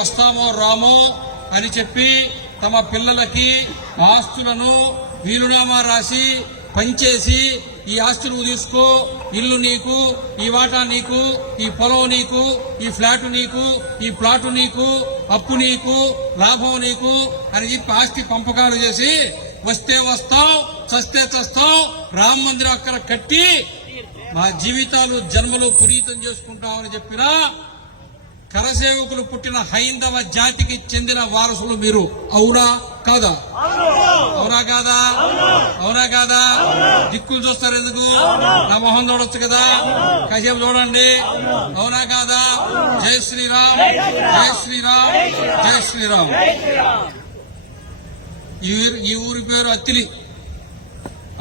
వస్తామో రామో అని చెప్పి తమ పిల్లలకి ఆస్తులను వీలునామా రాసి పంచేసి ఈ ఆస్తి నువ్వు తీసుకో, ఇల్లు నీకు, ఈ వాటా నీకు, ఈ పొలం నీకు, ఈ ఫ్లాటు నీకు, ఈ ప్లాటు నీకు, అప్పు నీకు, లాభం నీకు అని చెప్పి ఆస్తి పంపకాలు చేసి వస్తే వస్తాం, చస్తే చస్తాం, రామ మందిరం అక్కడ కట్టి మా జీవితాలు జన్మలు పునీతం చేసుకుంటామని చెప్పిన కరసేవకులు పుట్టిన హైందవ జాతికి చెందిన వారసులు మీరు. అవునా కాదా? అవునా కాదా? అవునా కాదా? దిక్కులు చూస్తారు ఎందుకు? నా మొహం చూడొచ్చు కదా, కాసేపు చూడండి. అవునా కాదా? జై శ్రీరామ్, జై శ్రీరామ్, జై శ్రీరామ్. ఈ ఊరి పేరు అత్తిలి.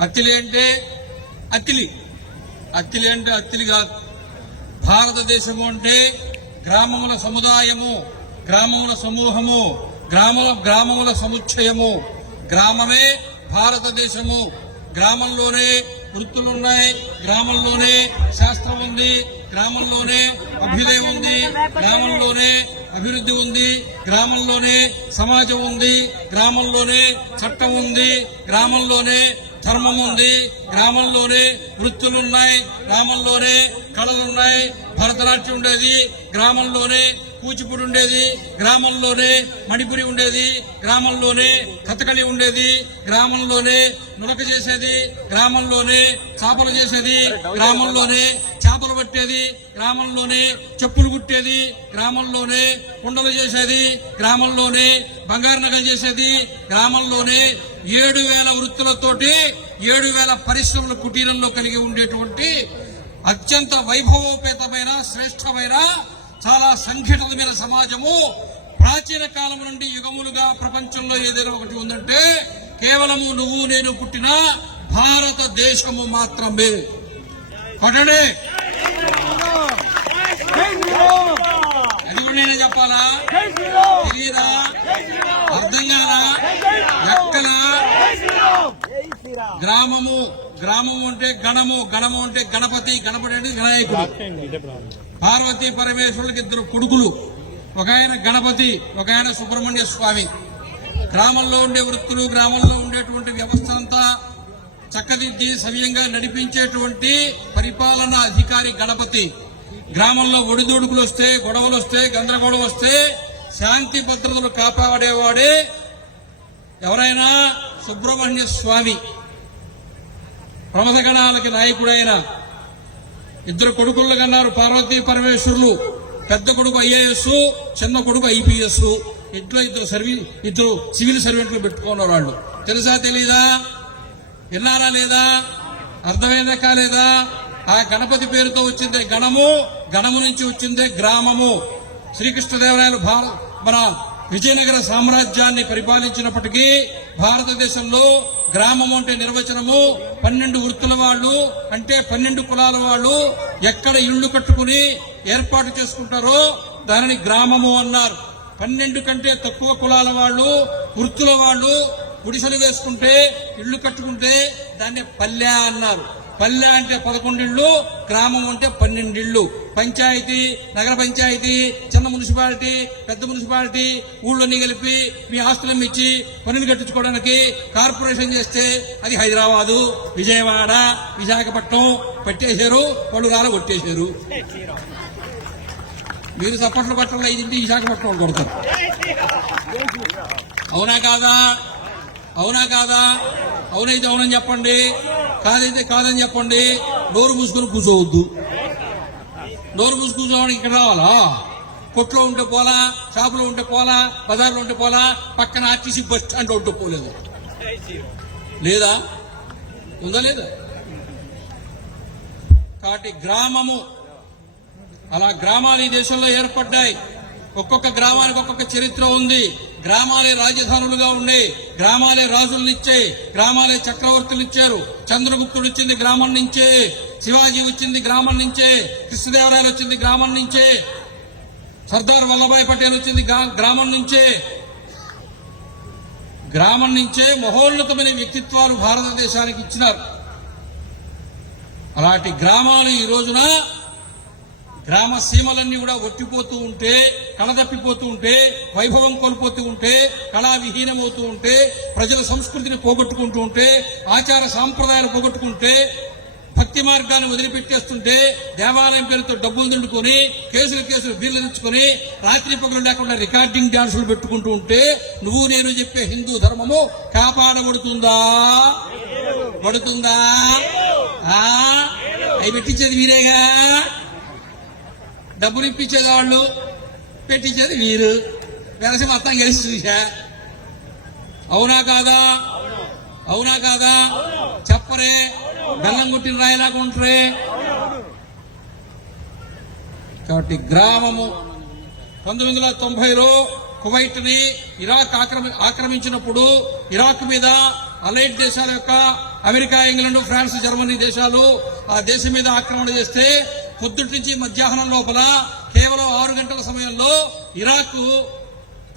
అత్తిలి అంటే అత్తిలి, అత్తిలి అంటే అత్తిలి కాదు. భారతదేశము అంటే గ్రామముల సముదాయము, గ్రామముల సమూహము, గ్రామముల సముచ్చయము. గ్రామమే భారతదేశము. గ్రామంలోనే వృత్తులున్నాయి, గ్రామంలోనే శాస్త్రం ఉంది, గ్రామంలోనే అభ్యుదయం ఉంది, గ్రామంలోనే అభివృద్ధి ఉంది, గ్రామంలోనే సమాజం ఉంది, గ్రామంలోనే చట్టం ఉంది, గ్రామంలోనే ధర్మం ఉంది, గ్రామంలోనే వృత్తులున్నాయి, గ్రామంలోనే కళలున్నాయి. భరతనాట్యం ఉండేది గ్రామంలోనే, కూచిపూడి ఉండేది గ్రామంలోనే, మణిపురి ఉండేది గ్రామంలోనే, కథకళి ఉండేది గ్రామంలోనే, నులక చేసేది గ్రామంలోనే, చేపలు చేసేది గ్రామంలోనే, చేపలు పట్టేది గ్రామంలోనే, చెప్పులు కుట్టేది గ్రామంలోనే, కుండలు చేసేది గ్రామంలోనే, బంగారు నగలు చేసేది గ్రామంలోనే. 7,000 వృత్తులతోటి 7,000 పరిశ్రమల కుటీరంలో కలిగి ఉండేటువంటి అత్యంత వైభవోపేతమైన శ్రేష్టమైన చాలా సంఘటితమైన సమాజము ప్రాచీన కాలం నుండి యుగములుగా ప్రపంచంలో ఏదైనా ఒకటి ఉందంటే కేవలము నువ్వు నేను పుట్టిన భారతదేశము మాత్రమే. కొట్టండి. అది కూడా నేనే చెప్పాలా? తెలియదా? అర్థం కాదా? ఎక్కడా? గ్రామము, గ్రామము అంటే గణము, గణము అంటే గణపతి, గణపతి అంటే వినాయకుడు. పార్వతీ పరమేశ్వరులకు 2 కొడుకులు, ఒక ఆయన గణపతి, ఒక ఆయన సుబ్రహ్మణ్య స్వామి. గ్రామంలో ఉండే వృత్తులు, గ్రామంలో ఉండేటువంటి వ్యవస్థ అంతా చక్కదిద్ది సవ్యంగా నడిపించేటువంటి పరిపాలనా అధికారి గణపతి. గ్రామంలో ఒడిదొడుకులు వస్తే, గొడవలు వస్తే, గందరగోళం వస్తే శాంతి భద్రతలు కాపాడేవాడే ఎవరైనా సుబ్రహ్మణ్య స్వామి. ప్రమథగణాలకి నాయకుడైన 2 కొడుకులు కన్నారు పార్వతీ పరమేశ్వరులు. పెద్ద కొడుకు ఐఏఎస్, చిన్న కొడుకు ఐపీఎస్. ఇంట్లో 2 సివిల్ సర్వెంట్లు పెట్టుకున్నారు వాళ్ళు. తెలుసా తెలీదా? విన్నారా లేదా? అర్థమైందా కాలేదా? ఆ గణపతి పేరుతో వచ్చిందే గణము, గణము నుంచి వచ్చిందే గ్రామము. శ్రీకృష్ణదేవరాయలు మన విజయనగర సామ్రాజ్యాన్ని పరిపాలించినప్పటికీ భారతదేశంలో గ్రామం అంటే నిర్వచనము 12 వృత్తుల వాళ్ళు అంటే 12 కులాల వాళ్ళు ఎక్కడ ఇళ్లు కట్టుకుని ఏర్పాటు చేసుకుంటారో దానిని గ్రామము అన్నారు. 12 కంటే తక్కువ కులాల వాళ్ళు, వృత్తుల వాళ్ళు గుడిసెలు వేసుకుంటే, ఇళ్లు కట్టుకుంటే దాన్ని పల్లె అన్నారు. పల్లె అంటే 11 ఇళ్లు, గ్రామం అంటే 12 ఇళ్లు. పంచాయతీ, నగర పంచాయతీ, చిన్న మున్సిపాలిటీ, పెద్ద మున్సిపాలిటీ, ఊళ్ళోని కలిపి మీ ఆస్తులను ఇచ్చి పనులు కట్టించుకోవడానికి కార్పొరేషన్ చేస్తే అది హైదరాబాదు, విజయవాడ, విశాఖపట్నం పట్టేశారు, పలుగాలు కొట్టేశారు. మీరు చప్పట్లు పట్టణంలో 5 విశాఖపట్నం కొడతారు. అవునా కాదా? అవునా కాదా? అవునైతే అవునని చెప్పండి, కాదైతే కాదని చెప్పండి. నోరు మూసుకొని కూర్చోవద్దు. నోరు మూసుకు కూర్చోవడానికి ఇక్కడ రావాలా? కొట్లో ఉంటే పోలా, షాపులో ఉంటే పోలా, బజార్లో ఉంటే పోలా, పక్కన ఆర్టీసీ బస్ స్టాండ్ ఉంటే పోలేదు. లేదా? ఉందా లేదా? కాబట్టి గ్రామము, అలా గ్రామాలు ఈ దేశంలో ఏర్పడ్డాయి. ఒక్కొక్క గ్రామానికి ఒక్కొక్క చరిత్ర ఉంది. గ్రామాలే రాజధానులుగా ఉండే, గ్రామాలే రాజులనిచ్చే, గ్రామాలే చక్రవర్తులు ఇచ్చారు. చంద్రగుప్తుడు వచ్చింది గ్రామం నుంచే, శివాజీ వచ్చింది గ్రామం నుంచే, కృష్ణదేవరాయలు వచ్చింది గ్రామం నుంచే, సర్దార్ వల్లభాయ్ పటేల్ వచ్చింది గ్రామం నుంచే. గ్రామం నుంచే మహోన్నతమైన వ్యక్తిత్వాలు భారతదేశానికి ఇచ్చినారు. అలాంటి గ్రామాలు ఈ రోజున గ్రామ సీమలన్నీ కూడా ఒట్టిపోతూ ఉంటే, కళదప్పిపోతూ ఉంటే, వైభవం కోల్పోతూ ఉంటే, కళా విహీనమవుతూ ఉంటే, ప్రజల సంస్కృతిని పోగొట్టుకుంటూ ఉంటే, ఆచార సాంప్రదాయాలు పోగొట్టుకుంటే, భక్తి మార్గాన్ని వదిలిపెట్టేస్తుంటే, దేవాలయం పేరుతో డబ్బులు దిండుకొని, కేసులు బీర్లు తెచ్చుకొని, రాత్రి పగలు లేకుండా రికార్డింగ్ డాన్సులు పెట్టుకుంటూ ఉంటే, నువ్వు నేను చెప్పే హిందూ ధర్మము కాపాడబడుతుందా? పడుతుందా? అవి పెట్టించేది మీరేగా, డబ్బులు ఇప్పించేది వాళ్ళు, పెట్టించేది మీరు. వెలసి మొత్తం కలిసి చూసా. అవునా కాదా? అవునా కాదా? చెప్పరే, బెల్లం కొట్టిన రాయలాగా ఉంటారే. కాబట్టి గ్రామము 1990లో కువైట్ ని ఇరాక్ ఆక్రమించినప్పుడు, ఇరాక్ మీద అలైడ్ దేశాల యొక్క అమెరికా, ఇంగ్లాండ్, ఫ్రాన్స్, జర్మనీ దేశాలు ఆ దేశం మీద ఆక్రమణ చేస్తే, పొద్దుటి నుంచి మధ్యాహ్నం లోపల కేవలం 6 గంటల సమయంలో ఇరాక్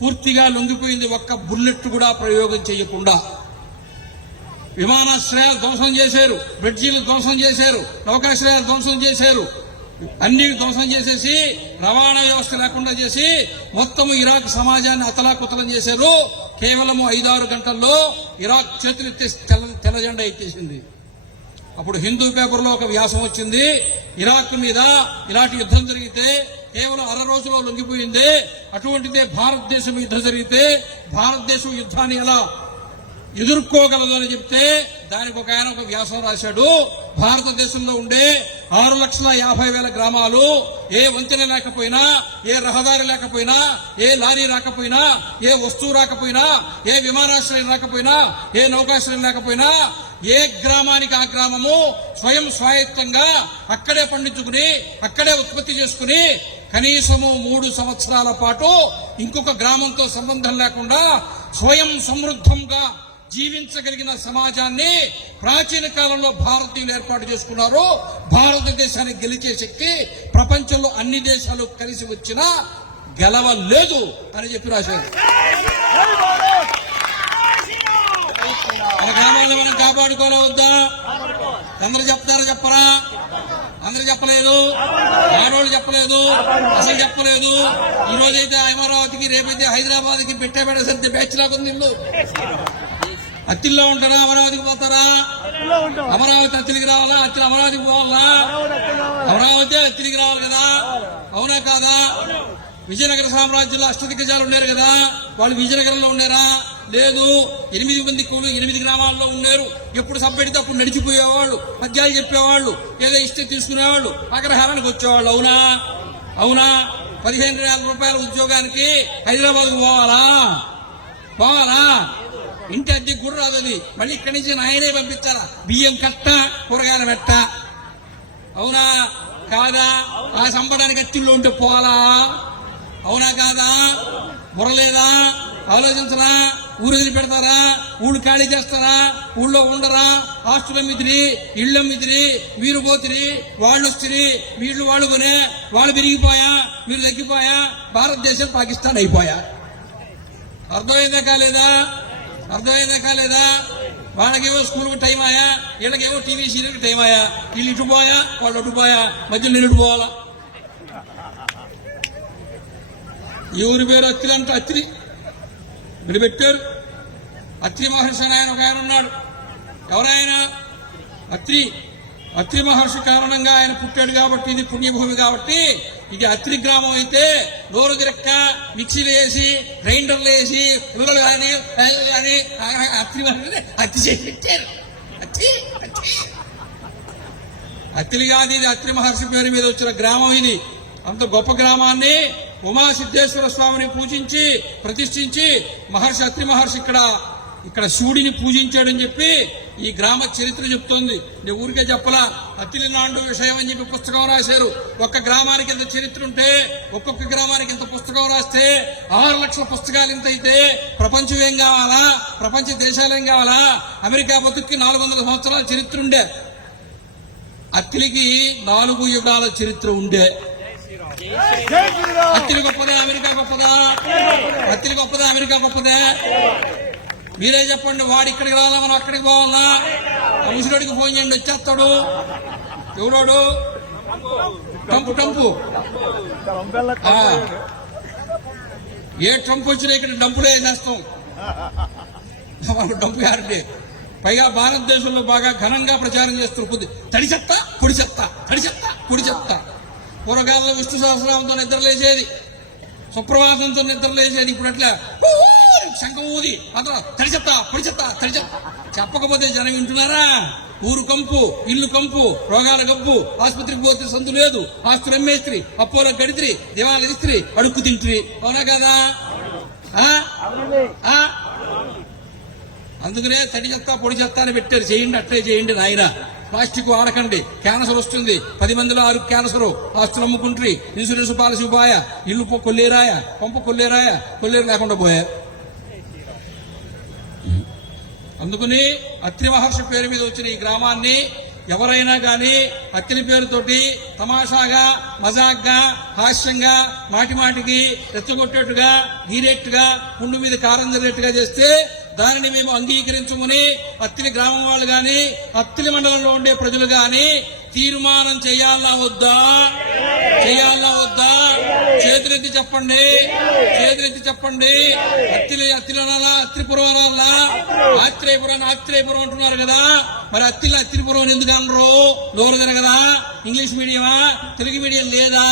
పూర్తిగా లొంగిపోయింది, ఒక్క బుల్లెట్ కూడా ప్రయోగం చేయకుండా. విమానాశ్రయాలు ధ్వంసం చేశారు, బ్రిడ్జీలు ధ్వంసం చేశారు, నౌకాశ్రయాలు ధ్వంసం చేశారు, అన్ని ధ్వంసం చేసేసి రవాణా వ్యవస్థ లేకుండా చేసి మొత్తం ఇరాక్ సమాజాన్ని అతలాకుతలం చేశారు. కేవలం 5-6 గంటల్లో ఇరాక్ చేతులెత్తే తెల్ల జెండా ఎత్తేసింది. అప్పుడు హిందూ పేపర్లో ఒక వ్యాసం వచ్చింది, ఇరాక్ మీద ఇలాంటి యుద్ధం జరిగితే కేవలం 6 రోజుల్లో లొంగిపోయింది, అటువంటిదే భారతదేశం యుద్ధం జరిగితే భారతదేశం యుద్ధాన్ని ఎలా ఎదుర్కోగలదు అని చెప్తే, దానికి ఒక ఆయన ఒక వ్యాసం రాశాడు. భారతదేశంలో ఉండే 6,50,000 గ్రామాలు, ఏ వంతెన లేకపోయినా, ఏ రహదారి లేకపోయినా, ఏ లారీ రాకపోయినా, ఏ వస్తువు రాకపోయినా, ఏ విమానాశ్రయం రాకపోయినా, ఏ నౌకాశ్రయం లేకపోయినా, ఏ గ్రామానికి ఆ గ్రామము స్వయం స్వాయత్తంగా అక్కడే పండించుకుని, అక్కడే ఉత్పత్తి చేసుకుని, కనీసము 3 సంవత్సరాల పాటు ఇంకొక గ్రామంతో సంబంధం లేకుండా స్వయం సమృద్ధంగా జీవించగలిగిన సమాజాన్ని ప్రాచీన కాలంలో భారతీయులు ఏర్పాటు చేసుకున్నారు. భారతదేశాన్ని గెలిచే శక్తి ప్రపంచంలో అన్ని దేశాలు కలిసి వచ్చినా గెలవలేదు అని చెప్పి రాశారు. మన గ్రామాలను మనం కాపాడుకోలే వద్దా? అందరూ చెప్తారా? చెప్పరా? అందరూ చెప్పలేదు, ఆడవాళ్ళు చెప్పలేదు, అసలు చెప్పలేదు. ఈ రోజైతే అమరావతికి, రేపైతే హైదరాబాద్కి పెట్టేసరికి బ్యాచ్ లాగా ఉంది. ఇల్లు అత్తిల్లో ఉంటారా? అమరావతికి పోతారా? అమరావతి అత్తిలికి రావాలా? అత్తిలి అమరావతికి పోవాలా? అమరావతి అత్తిలికి రావాలి కదా, అవునా కాదా? విజయనగర సామ్రాజ్యంలో అష్టదిగ్గజాలు ఉన్నారు కదా, వాళ్ళు విజయనగరంలో ఉన్నారా? లేదు. 8 మంది కూలు 8 గ్రామాల్లో ఉన్నారు. ఎప్పుడు సబ్బెడితే అప్పుడు నడిచిపోయేవాళ్ళు, పద్యాలు చెప్పేవాళ్ళు, ఏదో ఇస్తే తీసుకునేవాళ్ళు, అగ్రహారానికి వచ్చేవాళ్ళు. అవునా? అవునా? 15,000 రూపాయల ఉద్యోగానికి హైదరాబాద్కు పోవాలా? ఇంటి అద్దెకి కూడా రాదు. అది మళ్ళీ ఇక్కడి నుంచి ఆయనే పంపించాలా, బియ్యం కట్ట, కూరగాయల పెట్ట. అవునా కాదా? ఆ సంపడానికి అత్తిల్లో ఉంటే పోవాలా? అవునా కాదా? బుర్రలేదా? ఆలోచించరా? ఊరు వదిలి పెడతారా? ఊళ్ళు ఖాళీ చేస్తారా? ఊళ్ళో ఉండరా? హాస్టల్ అమ్మిదిరి, ఇళ్ళు అమ్మిదిరి, మీరు పోతిరి, వాళ్ళు వస్తుంది, వీళ్ళు వాళ్ళు కొనే, వాళ్ళు పెరిగిపోయా, మీరు తగ్గిపోయా, భారతదేశం పాకిస్తాన్ అయిపోయా. అర్థమైందా కాలేదా? అర్థమైందా కాలేదా? వాళ్ళకేమో స్కూల్కి టైం ఆయా, వీళ్ళకేమో టీవీ సీరియల్కి టైం ఆయా. వీళ్ళు ఇటు పోయా, వాళ్ళు అటు పోయా, మధ్యలో నేను ఇటు పోవాలా. ఈ ఊరి పేరు అత్తిలి అంటే అత్తిలి మీరు పెట్టారు. అత్రి మహర్షి అని ఆయన ఒక ఆయన ఉన్నాడు. ఎవరైనా అత్రి మహర్షి కారణంగా ఆయన పుట్టాడు కాబట్టి, ఇది పుణ్యభూమి కాబట్టి, ఇది అత్రి గ్రామం అయితే నోరు తిరక్క మిక్సీలు వేసి, గ్రైండర్లు వేసి, కానీ అత్రి మహర్షి అత్తి చేసి పెట్టారు. అత్తిలి కాదు, ఇది అత్రి మహర్షి పేరు మీద వచ్చిన గ్రామం. ఇది అంత గొప్ప గ్రామాన్ని ఉమాసిద్ధేశ్వర స్వామిని పూజించి ప్రతిష్ఠించి అత్రి మహర్షి ఇక్కడ శివుడిని పూజించాడని చెప్పి ఈ గ్రామ చరిత్ర చెప్తోంది. నేను ఊరికే చెప్పలా, అత్తిలి నాండు విషయం అని చెప్పి పుస్తకం రాశారు. ఒక్క గ్రామానికి ఇంత చరిత్ర ఉంటే, ఒక్కొక్క గ్రామానికి ఇంత పుస్తకం రాస్తే 6 లక్షల పుస్తకాలు ఇంత అయితే ప్రపంచం ఏం కావాలా? ప్రపంచ దేశాలు ఏం కావాలా? అమెరికా బతుక్కి 400 సంవత్సరాల చరిత్ర ఉండే, అత్తిలికి 4 యుగాల చరిత్ర ఉండే. అత్తిలి గొప్పదా? అమెరికా గొప్పదా? అత్తిలి గొప్పదా? అమెరికా గొప్పదా? మీరే చెప్పండి. వాడు ఇక్కడికి రావాలా, మనం అక్కడికి పోవాలా? ముసలిడికి ఫోన్ చేయండి, వచ్చేస్తాడు. ఎవరోడు? టంపు ఏ ట్రంప్ వచ్చినా ఇక్కడ డంపులే చేస్తాం. డంపు యారండి. పైగా భారతదేశంలో బాగా ఘనంగా ప్రచారం చేస్తున్నారు. తడి చెత్త పొడి చెత్త, తడి చెత్త పొడి చెత్త. పూర్వకాలంలో విష్ణు సహస్రనామంతో నిద్రలేసేది, సుప్రభాతంతో నిద్రలేసేది. ఇప్పుడు అట్లా శంఖం ఊది అతను తడి చెత్త పొడి చెత్త తడి చెత్త చెప్పకపోతే జనం వింటున్నారా? ఊరు కంపు, ఇల్లు కంపు, రోగాల గబ్బు, ఆసుపత్రికి పోతే సందు లేదు, ఆస్తులు అమ్మేస్త్రి, అప్పోలో గడిత్రి, దివాళ ఇస్త్రి, అడుక్కు తింట్రి. అవునా కదా? అందుకనే తడి చెత్త పొడి చెత్త అని పెట్టారు. చేయండి, అట్లే చేయండి నాయన. ప్లాస్టిక్ వాడకండి, క్యాన్సర్ వస్తుంది. 10 మందిలో 6 క్యాన్సర్. ఆస్తులు అమ్ముకుంట్రి, ఇన్సూరెన్స్ పాలసీ పోయా, ఇల్లు కొల్లేరాయ, పంప కొల్లేరాయ, కొల్లేరు లేకుండా పోయా. అందుకని అత్రి మహర్షి పేరు మీద వచ్చిన ఈ గ్రామాన్ని ఎవరైనా కానీ అత్తిని పేరుతోటి తమాషాగా, మజాగ్గా, హాస్యంగా, మాటి మాటికి రెచ్చగొట్టేట్టుగా, గీరేట్టుగా, పుండు మీద కారం జరిగేట్టుగా చేస్తే దానిని మేము అంగీకరించమని అత్తిలి గ్రామం వాళ్ళు గాని, అత్తిలి మండలంలో ఉండే ప్రజలు గాని తీర్మానం చేయాలా వద్దా? చేయాలా వద్దా? చేతులెత్తి చెప్పండి, చేతులెత్తి చెప్పండి. అత్తిలి అనాలా, అత్రిపురం అనాలా? ఆత్రేయపురం అంటున్నారు కదా, మరి అత్తిపురం ఎందుకు అనరు? నోరు కదా? ఇంగ్లీష్ మీడియమా, తెలుగు మీడియం లేదా?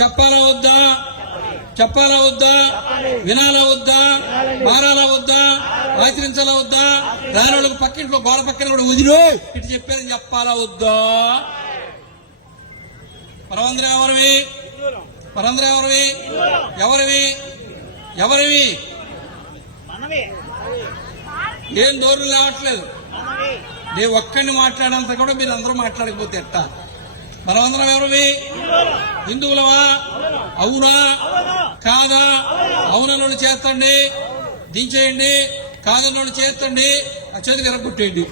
చెప్పాలా వద్దా? చెప్పాలా వద్దా? వినాలా వద్దా? మారాలా వద్దా? ఆచరించాలా వద్దా? రాని వాళ్ళకి పక్కింట్లో గోడ పక్కన కూడా వదిలే ఇటు చెప్పారని చెప్పాలా వద్దా? పరమంద్రం ఎవరివి? పరమంద్రం ఎవరివి? ఎవరివి? ఎవరివి? ఏం దూరం లేవట్లేదు. నేను ఒక్కడిని మాట్లాడంత కూడా మీరు అందరూ మాట్లాడకపోతే ఎట్టా? మనమందరం ఎవరివి? హిందువులవా? అవునా కాదా? అవునోళ్ళు చేస్తండి, దించేయండి. కాదన్నోళ్ళు చేస్తండి, ఆ చేతికి ఎరగొట్టేయండి.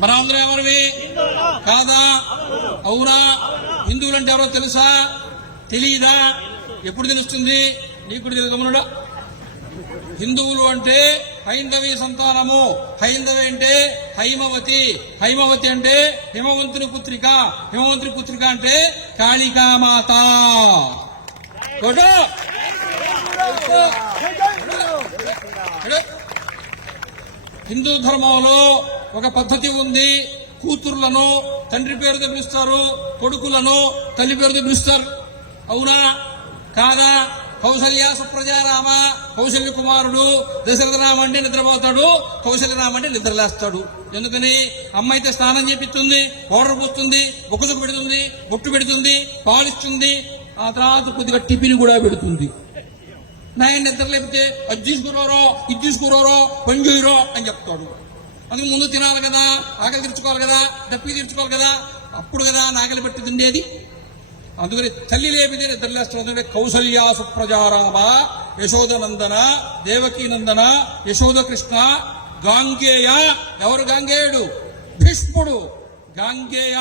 మనమందరం ఎవరివి? కాదా? అవునా? హిందువులంటే ఎవరో తెలుసా? తెలీదా? ఎప్పుడు తెలుస్తుంది? నీకు కూడా తెలుగమనుడా. హిందువులు అంటే హైందవీ సంతానము. హైందవి అంటే హైమవతి. హైమవతి అంటే హిమవంతుని పుత్రిక. హిమవంతుని పుత్రిక అంటే కాళికామాత. హిందూ ధర్మంలో ఒక పద్ధతి ఉంది. కూతుర్లను తండ్రి పేరుతో పిలుస్తారు, కొడుకులను తల్లి పేరుతో పిలుస్తారు. అవునా కాదా? కౌసల్య సుప్రజారామ. కౌశల్య కుమారుడు దశరథ రామ అంటే నిద్రపోతాడు, కౌశల్య రామ అంటే నిద్రలేస్తాడు. ఎందుకని? అమ్మ అయితే స్నానం చేపిస్తుంది, పౌడర్ పూస్తుంది, బొక్కసుకు పెడుతుంది, బొట్టు పెడుతుంది, పాలిస్తుంది, ఆ తర్వాత కొద్దిగా టిఫిన్ కూడా పెడుతుంది. నాయన నిద్ర లేకపోతే అది తీసుకురారో, ఇది తీసుకురారో, పని చేయరో అని చెప్తాడు. అందుకు ముందు తినాలి కదా, ఆకలి తీర్చుకోవాలి కదా, దప్పి తీర్చుకోవాలి కదా, అప్పుడు కదా నాకలి పెట్టి తిండేది. అందుకని తల్లి లేపితే నిద్రలేస్తుంది. కౌసల్య సుప్రజారామ, యశోదనందన, దేవకీనందన, యశోద కృష్ణ, గాంగేయ. ఎవరు గాంగేయుడు? భీష్ముడు. గాంగేయ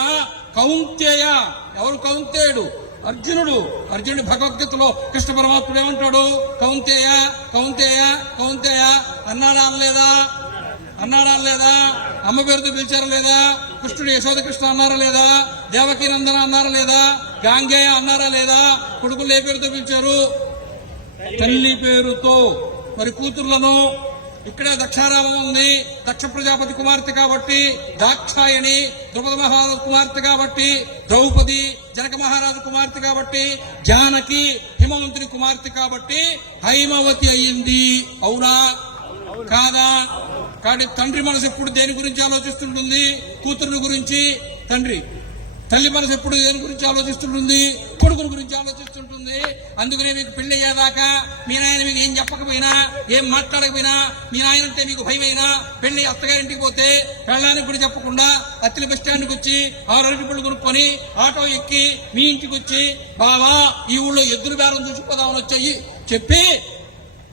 కౌంతేయ. ఎవరు కౌంతేయుడు? అర్జునుడు. అర్జునుడి భగవద్గీతలో కృష్ణ పరమాత్ముడు ఏమంటాడు? కౌంతేయ కౌంతేయ కౌంతేయ అన్నాడా అనలేదా? అన్నాడా లేదా? అమ్మ పేరుతో పిలిచారా లేదా? కృష్ణుడు యశోద కృష్ణ అన్నారా లేదా? దేవకీ నందన అన్నారా లేదా? గాంగేయ అన్నారా లేదా? కొడుకులు ఏ పేరుతో పిలిచారు? తల్లి పేరుతో. మరి కూతుర్లను ఇక్కడే దక్షారామం ఉంది. దక్ష ప్రజాపతి కుమార్తె కాబట్టి దాక్షాయణి, ద్రౌపద మహారాజు కుమార్తె కాబట్టి ద్రౌపది, జనక మహారాజు కుమార్తె కాబట్టి జానకి, హిమవంతుని కుమార్తె కాబట్టి హైమవతి అయ్యింది. అవునా కాదా? కాబట్టి తండ్రి మనసు ఎప్పుడు దేని గురించి ఆలోచిస్తుంటుంది? కూతురు గురించి. తల్లి మనసు ఎప్పుడు దేని గురించి ఆలోచిస్తుంటుంది? కొడుకుల గురించి ఆలోచిస్తుంటుంది. అందుకనే మీకు పెళ్లి అయ్యేదాకా మీ నాయన మీకు ఏం చెప్పకపోయినా, ఏం మాట్లాడకపోయినా, మీ నాయన అంటే మీకు భయమైనా, పెళ్లి అత్తగారింటికి పోతే పెళ్ళానికి కూడా చెప్పకుండా అత్తిలి బస్ స్టాండ్కి వచ్చి 6 అరటి పళ్ళు కొనుక్కొని ఆటో ఎక్కి మీ ఇంటికి వచ్చి, బావా ఈ ఊళ్ళో ఎద్దుల బేరం చూసిపోదామని వచ్చాయి చెప్పి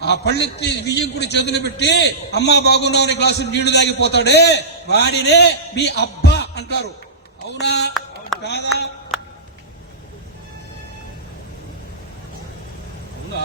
ఆ పళ్ళెత్తి బియ్యం కూడా చేతులు పెట్టి అమ్మా బాగున్నామని గ్లాసు నీళ్లు తాగిపోతాడే, వాడినే మీ అబ్బా అంటారు. అవునా కాదా? అవునా?